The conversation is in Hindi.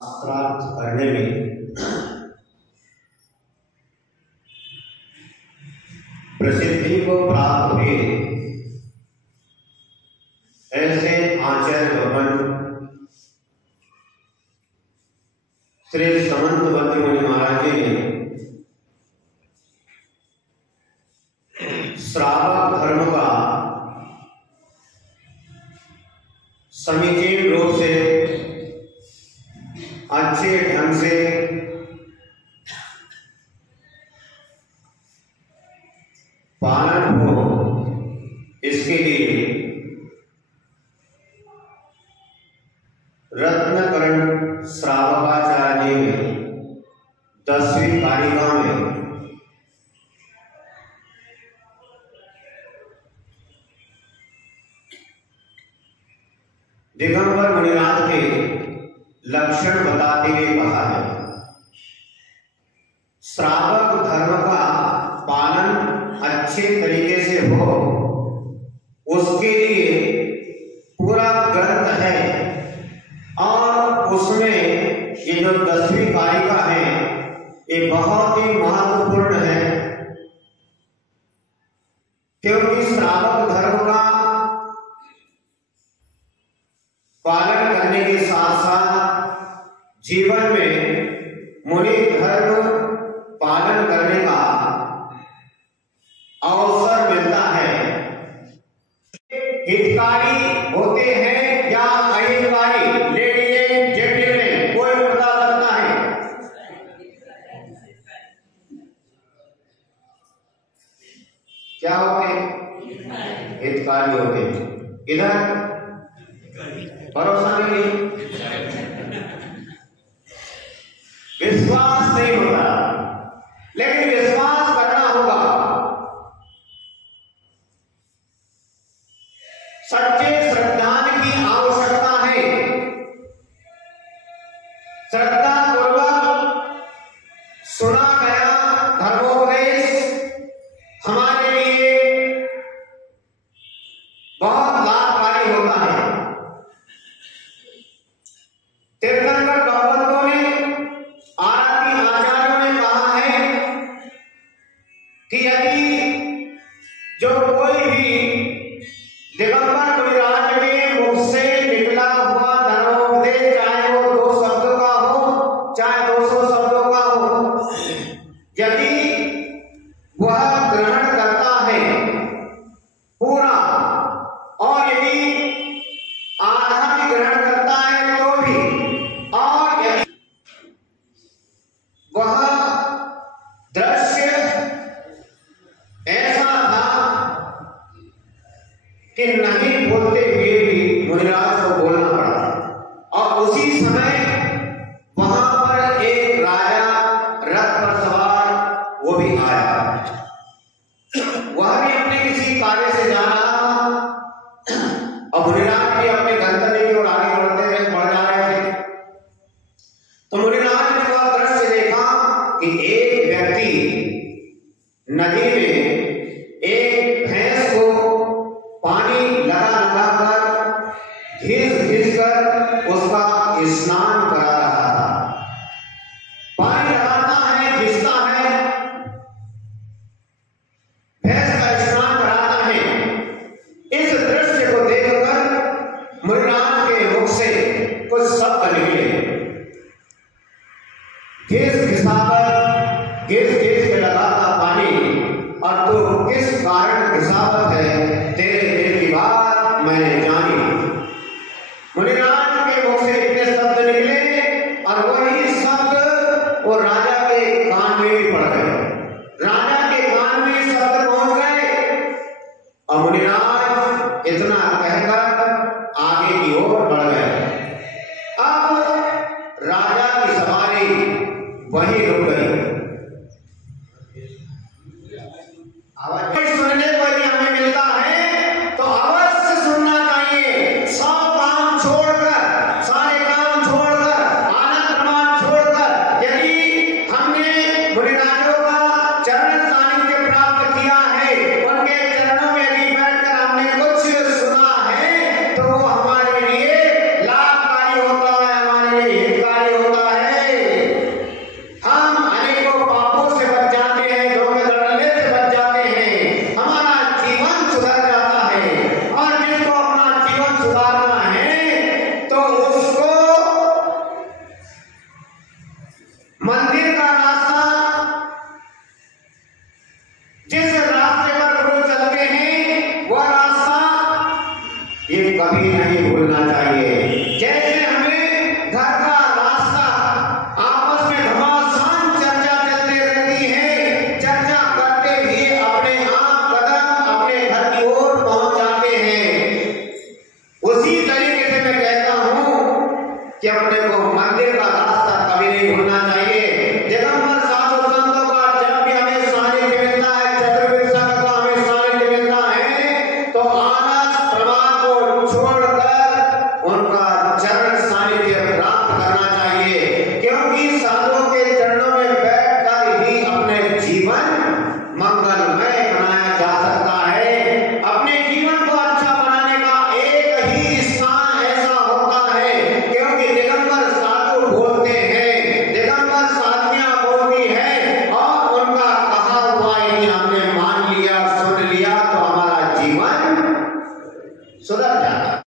प्राप्त करने में प्रसिद्धि को प्राप्त हुए ऐसे आचार्य भगवान श्री समंतवती मुनि महाराज जी ने श्रावक धर्म का समीचीन रूप से अच्छे ढंग से पालन हो, इसके लिए रत्नकरण श्रावकाचार्य जी ने 10वीं कारिका में दिगंबर मुनिराज के लक्षण बताते हुए कहा है, श्रावक धर्म का पालन अच्छे तरीके से हो, उसके लिए पूरा ग्रंथ है और उसमें ये जो 10वीं कारिका है ये बहुत ही महत्वपूर्ण है, क्योंकि श्रावक धर्म का पालन करने के साथ साथ जीवन में मुनि धर्म पालन करने का अवसर मिलता है। हितकारी होते हैं या अहितकारी, लेडीज एंड जेंटलमैन, कोई बता सकता है? क्या होते हैं? हितकारी होते हैं। इधर भरोसा नहीं, विश्वास नहीं होता, लेकिन विश्वास करना होगा। सच्चे श्रद्धान की आवश्यकता है। श्रद्धा पूर्वक सुना गया धर्मोपदेश हमारे लिए बहुत लाभकारी होता है। तीर्थंकर भगवंतों ने, आरती आचार्यों ने कहा है कि यदि जो कोई भी दिगंबर मुनिराज के मुख से निकला हुआ धर्मोपदेश, चाहे वो 2 शब्दों का हो चाहे 200 शब्दों का हो, यदि वह ग्रहण करता है पूरा और यदि आधा भी ग्रहण करता है तो भी, और यदि वह दृश्य ऐसा था कि नहीं बोलते हुए भी मुनिराज को बोलना पड़ा, और उसी समय वहां पर एक राजा रथ पर सवार वो भी आया। वह भी अपने किसी कार्य से जा रहा था और मुनिराज भी अपने गंतव्य की ओर आगे बढ़ जा रहे थे। तो मुनिराज ने वह दृश्य देखा कि एक व्यक्ति नदी में एक भैंस को पानी लगा लगा कर घिस कर उसका स्नान करा रहा था। पानी लगाता है, घिसता है, भैंस का स्नान कराता है। इस दृश्य को देखकर मुनिराज के मुख से कुछ शब्द निकले, घिस के लगाता पानी, और तू किस कारण घिसावत है, तेरे दिल की बात मैंने जानी। मुनिराज के मुख से इतने शब्द निकले और वही शब्द वो राजा के कान में भी पड़ गए। राजा के कान में शब्द पहुंच गए और मुनिराज इतना कहकर आगे की ओर बढ़ गए। अब राजा की सवारी वहीं रुक गई। सुनने को यदि हमें मिलता है तो अवश्य सुनना चाहिए। सब काम छोड़कर, सारे काम छोड़कर, आनंद प्रमाण छोड़कर, यदि हमने मुनिराजों का चरण सानिध्य प्राप्त किया है, उनके चरणों में यदि बैठकर हमने कुछ सुना है, तो वो हमारे लिए लाभकारी होता है, हमारे लिए हितकारी होता है। कबीर साधु